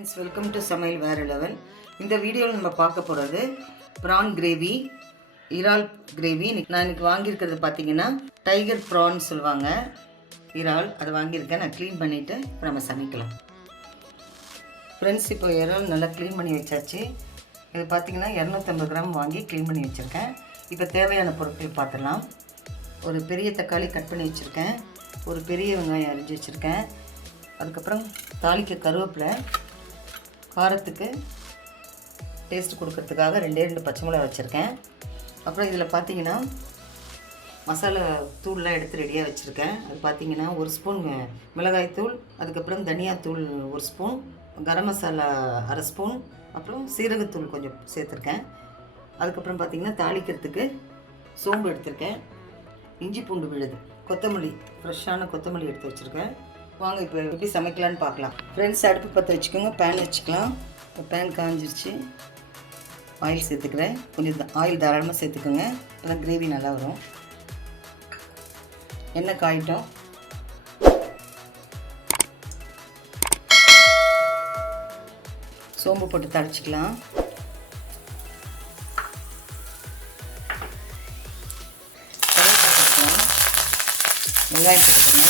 Friends, welcome to Samayal Vera Level. இந்த வீடியோவில் நம்ம பார்க்க போகிறது prawn gravy, இறால் கிரேவி. நான் இன்னைக்கு வாங்கியிருக்கிறது பார்த்தீங்கன்னா டைகர் ப்ரான் சொல்லுவாங்க, இறால். அதை வாங்கியிருக்கேன். நான் க்ளீன் பண்ணிவிட்டு இப்போ நம்ம சமைக்கலாம். ஃப்ரெண்ட்ஸ், இப்போ இறால் நல்லா க்ளீன் பண்ணி வச்சாச்சு. இது பார்த்தீங்கன்னா 250 கிராம் வாங்கி க்ளீன் பண்ணி வச்சுருக்கேன். இப்போ தேவையான பொருட்கள் பார்த்துடலாம். ஒரு பெரிய தக்காளி கட் பண்ணி வச்சுருக்கேன். ஒரு பெரிய வெங்காயம் அரிஞ்சு வச்சுருக்கேன். அதுக்கப்புறம் தாளிக்க கருவேப்பிலை, காரத்துக்கு டேஸ்ட் கொடுக்கறதுக்காக 2 பச்சை மிளகாய் வச்சுருக்கேன். அப்புறம் இதில் பார்த்தீங்கன்னா மசாலா தூள்லாம் எடுத்து ரெடியாக வச்சுருக்கேன். அது பார்த்தீங்கன்னா 1 ஸ்பூன் மிளகாய் தூள், அதுக்கப்புறம் தனியாத்தூள் 1 ஸ்பூன், கரம் மசாலா 1/2 ஸ்பூன், அப்புறம் சீரகத்தூள் கொஞ்சம் சேர்த்துருக்கேன். அதுக்கப்புறம் பார்த்தீங்கன்னா தாளிக்கிறதுக்கு சோம்பு எடுத்திருக்கேன், இஞ்சி பூண்டு விழுது, கொத்தமல்லி, ஃப்ரெஷ்ஷான கொத்தமல்லி எடுத்து வச்சுருக்கேன். வாங்க இப்போ எப்படி சமைக்கலான்னு பார்க்கலாம். ஃப்ரெண்ட்ஸ், அடுப்பு பற்ற வச்சுக்கோங்க, பேன் வச்சுக்கலாம். இப்போ பேன் காஞ்சிருச்சு. ஆயில் சேர்த்துக்கிறேன். கொஞ்சம் ஆயில் தாராளமாக சேர்த்துக்கோங்க, அப்போதான் கிரேவி நல்லா வரும். எண்ணெய் காயிட்டும். சோம்பு போட்டு தாளிச்சிக்கலாம். வெங்காயம் போட்டுக்கோங்க.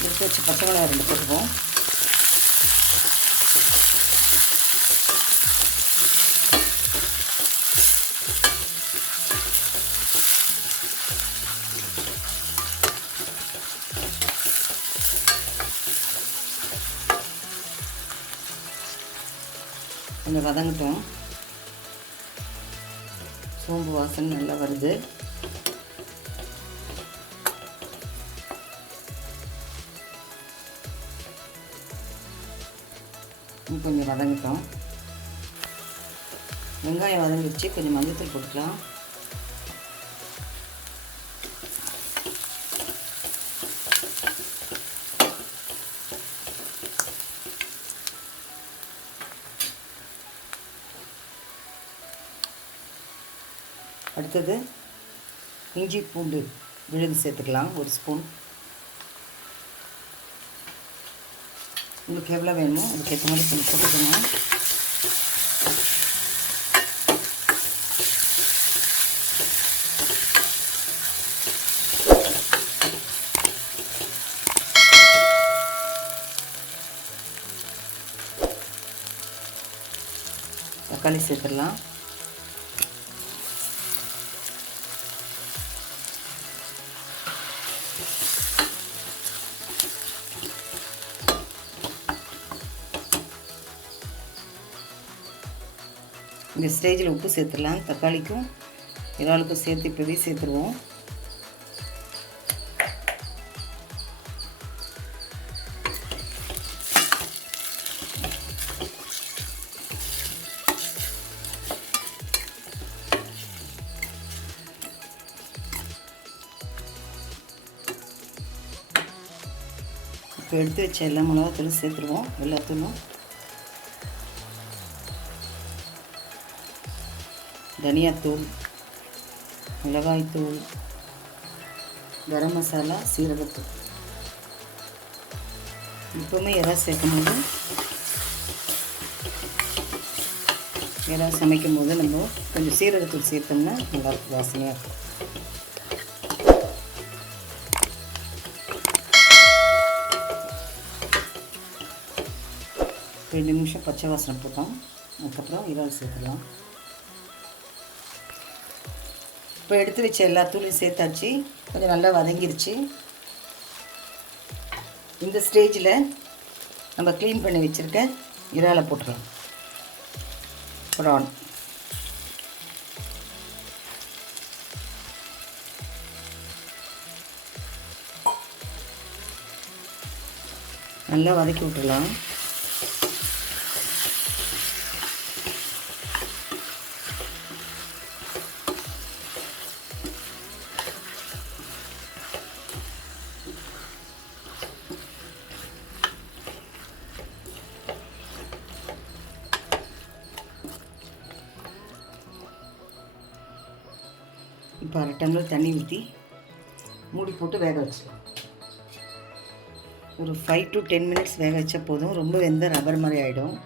எடுத்து வச்சு பச்சை மிளகாய் 2 போட்டுப்போம். கொஞ்சம் வதங்கட்டும். சோம்பு வாசனை நல்லா வருது. கொஞ்சம் வதங்கட்டும். வெங்காயம் வதங்கிடுச்சு. கொஞ்சம் மஞ்சள் போட்டுக்கலாம். அடுத்தது இஞ்சி பூண்டு விழுது சேர்த்துக்கலாம், 1 ஸ்பூன். உங்களுக்கு எவ்வளோ வேணுமோ அதுக்கேற்ற மாதிரி கொஞ்சம் போட்டுக்கோங்க. தக்காளி சேர்த்துடலாம். இந்த ஸ்டேஜில் உப்பு சேர்த்துடலாம். தக்காளிக்கும் இறாலுக்கும் சேர்த்து இப்போவே சேர்த்துருவோம். இப்போ எடுத்து வச்ச எல்லா மிளகாத்தூளும் சேர்த்துருவோம். எல்லாத்தூளும் தனியாத்தூள், மிளகாய்த்தூள், கரம் மசாலா, சீரகத்தூள். இப்போவுமே எதாவது சேர்க்கும்போது, எதாவது சமைக்கும் போது நம்ம கொஞ்சம் சீரகத்தூள் சேர்த்தோம்னா நல்லாயிருக்கும், வாசனையாக இருக்கும். 2 நிமிஷம் பச்சை வாசனை போட்டோம். அதுக்கப்புறம் இறால் சேர்த்துக்கலாம். இப்போ எடுத்து வச்ச எல்லா தூளையும் சேர்த்தாச்சு. கொஞ்சம் நல்லா வதங்கிருச்சு. இந்த ஸ்டேஜில் நம்ம க்ளீன் பண்ணி வச்சுருக்க இறாலை போட்டுக்கலாம். ப்ரான் நல்லா வதக்கி விட்டுடலாம். இப்போ 1/2 டம்ளர் தண்ணி ஊற்றி மூடி போட்டு வேக வச்சுக்கலாம். ஒரு 5 to 10 minutes வேக வச்சா போதும். ரொம்ப வெந்த ரப்பர் மாதிரி ஆகிடும்.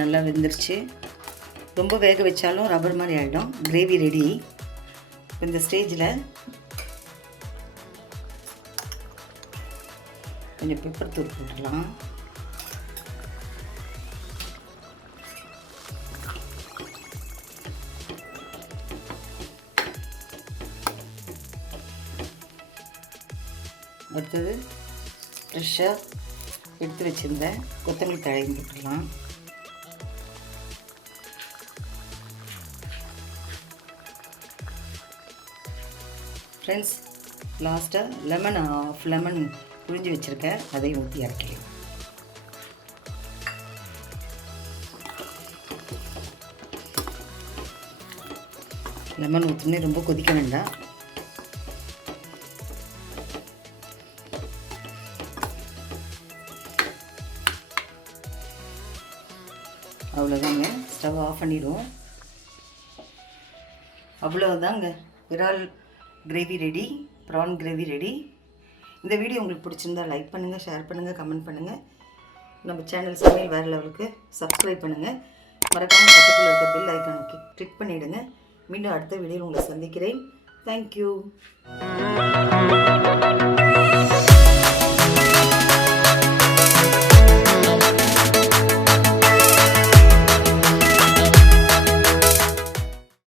நல்லா வெந்துருச்சு. ரொம்ப வேக வச்சாலும் ரப்பர் மாதிரி ஆகிடும். Gravy ready. இந்த ஸ்டேஜில் கொஞ்சம் பெப்பர் தூள் போட்டுடலாம். அடுத்தது ஃப்ரெஷ்ஷாக எடுத்து வச்சுருந்த கொத்தமல்லி தழையும் போட்டுடலாம். ஃப்ரெண்ட்ஸ், லாஸ்ட்டாக ஆஃப் லெமன் புழிஞ்சு வச்சுருக்கேன், அதையும் ஊற்றி இறக்கலாம். லெமன் ஊற்றினே ரொம்ப கொதிக்க வேண்டாம். அவ்வளோதாங்க, ஸ்டவ் ஆஃப் பண்ணிடுவோம். அவ்வளோதாங்க, இறால் gravy ready, prawn gravy ready. இந்த வீடியோ உங்களுக்கு பிடிச்சிருந்தா லைக் பண்ணுங்கள், ஷேர் பண்ணுங்கள், கமெண்ட் பண்ணுங்கள். நம்ம சேனல் சமையல் வேறு லெவலுக்கு சப்ஸ்கிரைப் பண்ணுங்கள். மறக்காமல் பக்கத்தில் இருக்க பெல் ஐக்கானை கிளிக் பண்ணிவிடுங்க. மீண்டும் அடுத்த வீடியோவில் உங்களை சந்திக்கிறேன். தேங்க்யூ.